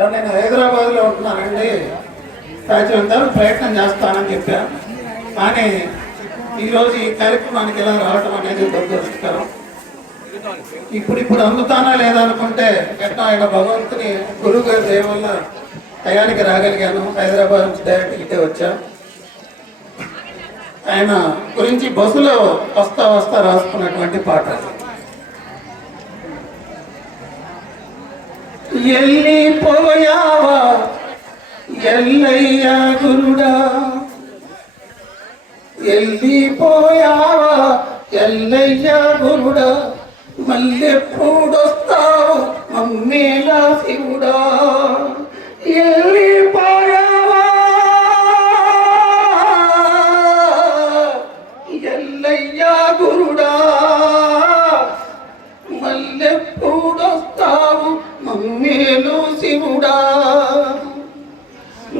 నేను హైదరాబాద్లో ఉంటున్నానండి, సాధ్యమైనంత ప్రయత్నం చేస్తానని చెప్పాను. కానీ ఈరోజు ఈ కార్యక్రమానికి ఎలా రావడం అనేది దురదృష్టకరం. ఇప్పుడు అందుతానా లేదనుకుంటే ఎట్లా ఆయన భగవంతుని గురువు గారి దయ వల్ల టయానికి రాగలిగాను. హైదరాబాద్ నుంచి డైరెక్ట్ ఇటే వచ్చాను. ఆయన గురించి బస్సులో వస్తా రాసుకున్నటువంటి పాట. ఎల్లిపోయావా ఎల్లయ్య గురుడా, ఎల్లిపోయావా ఎల్లయ్య గురుడా, మళ్ళెప్పుడొస్తావు మమ్మేలా శివుడా. ఎల్లిపోయావా ఎల్లయ్య గురుడా, మళ్ళెప్పుడొస్తావు మమ్మేలు శివుడా,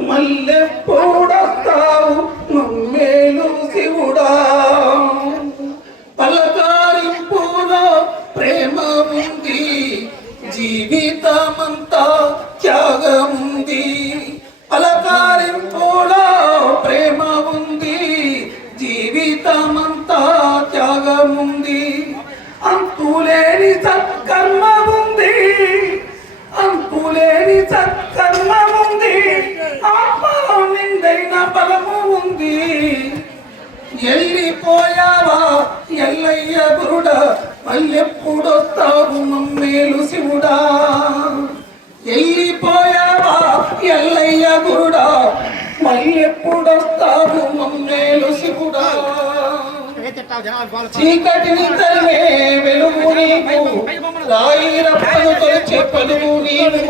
మళ్ళెప్పుడొస్తావు మమ్మేలు శివుడా. పలకరింపులో ప్రేమ ఉంది, జీవితమంతా త్యాగముంది. పలకరింపులో ప్రేమ ఉంది, జీవితమంతా త్యాగముంది. అంతులేని సత్కర్మ ఉంది, అంతులేని సత్కర్మ ఉంది. ఆత్మలో నిండైన బలము ఉంది. ఎల్లిపోయావా ఎల్లయ్య గురుడా, మళ్ళెప్పుడొస్తావు మమ్మేలు శివుడా. ఎల్లిపోయావా ఎల్లయ్య గురుడా, మళ్ళెప్పుడొస్తావు మమ్మేలు శివుడా. చీకటిని తరిమే వెలుగు నీవు, రాయి రప్పను తొలిచే పలువు నీవు.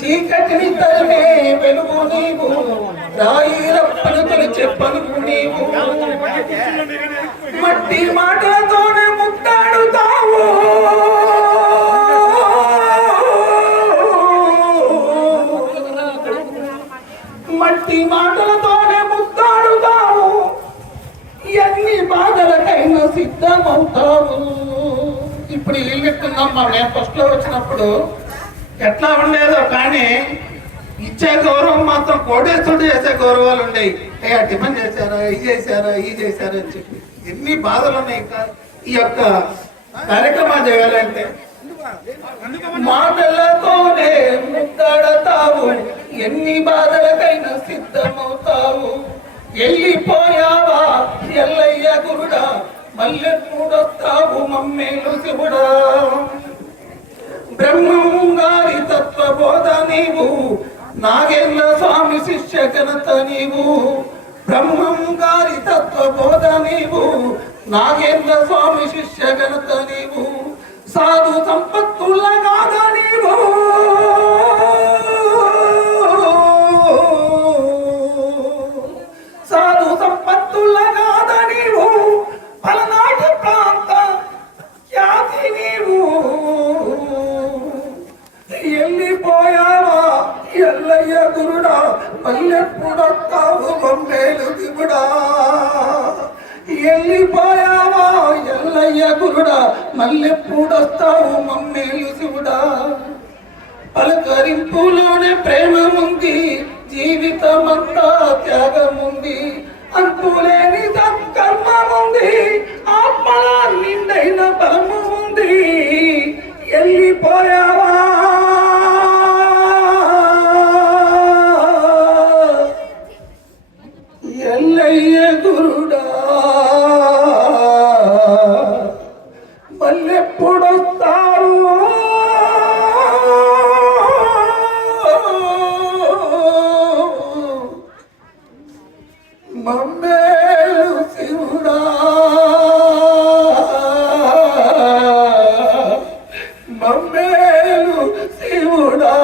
చీకటిని తరిమే వెలుగు నీవు, రాయి రప్పను తొలిచే పలువు నీవు. మట్టి మాటలతోనే ముద్దాడుతావు, మట్టి మాటలతోనే ముద్దాడుతావు. ఎన్ని బాధలకైనా సిద్ధమవుతావు. ఇప్పుడు ఇల్లు ఎత్తున్నామ్మా. నేను ఫస్ట్ లో వచ్చినప్పుడు ఎట్లా ఉండేదో, కానీ ఇచ్చే గౌరవం మాత్రం కోటేశ్వరుడు చేసే గౌరవాలు ఉండేవి. టిఫిన్ చేశారా, ఇది చేశారా, ఇది చేశారా అని చెప్పి ఎన్ని బాధలు ఉన్నాయి. ఈ యొక్క కార్యక్రమాలు చేయాలంటే మాటలతోనే ముద్దాడతావు, ఎన్ని బాధలకైనా సిద్ధమవుతావు. ఎల్లిపోయావా ఎల్లయ్య గురుడా, మల్లెప్పుడొస్తావు మమ్మేలు శివుడా. బ్రహ్మం గారి తత్వబోధ నీవు, నాగేంద్ర స్వామి శిష్య ఘనత నీవు. బ్రహ్మం గారి తత్వబోధ నీవు, నాగేంద్ర స్వామి శిష్య ఘనత నీవు. సాధు సంపత్తుల గాథ నీవు, సాధు సంపత్తుల గాథ నీవు. పలనాటి ప్రాంత ఖ్యాతి నీవు. ఎల్లిపోయావా ఎల్లయ్య గురుడా, మళ్ళెప్పుడొస్తావు మమ్మేలు శివుడా. ఎల్లిపోయావా ఎల్లయ్య గురుడా, మళ్ళెప్పుడొస్తావు మమ్మేలు శివుడా. పలకరింపులోనే ప్రేమ ఉంది, జీవితమంతా త్యాగముంది. అంతులేని సత్కర్మ ఉంది, ఆత్మలో నిండైన బలము ఉంది. ఎల్లిపోయావా ఎల్లయ్య గురుడా, మళ్ళెప్పుడొస్తారు మమ్మేలు శివుడా. మమ్మేలు శివుడా.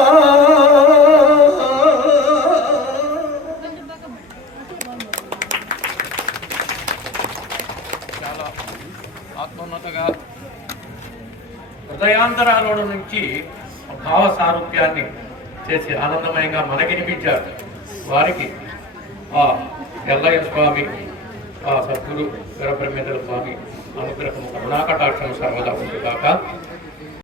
చాలా ఆత్మోన్నతగా హృదయాంతరాల నుంచి భావ సారూప్యాన్ని చేసి ఆనందమయంగా మనకినిపించారు. వారికి ఆ ఎల్లయ్య స్వామి, ఆ సద్గురు వీరబ్రహ్మేంద్ర స్వామి అనుగ్రహము కరుణాకటాక్షం సర్వదా ఉంది కాక.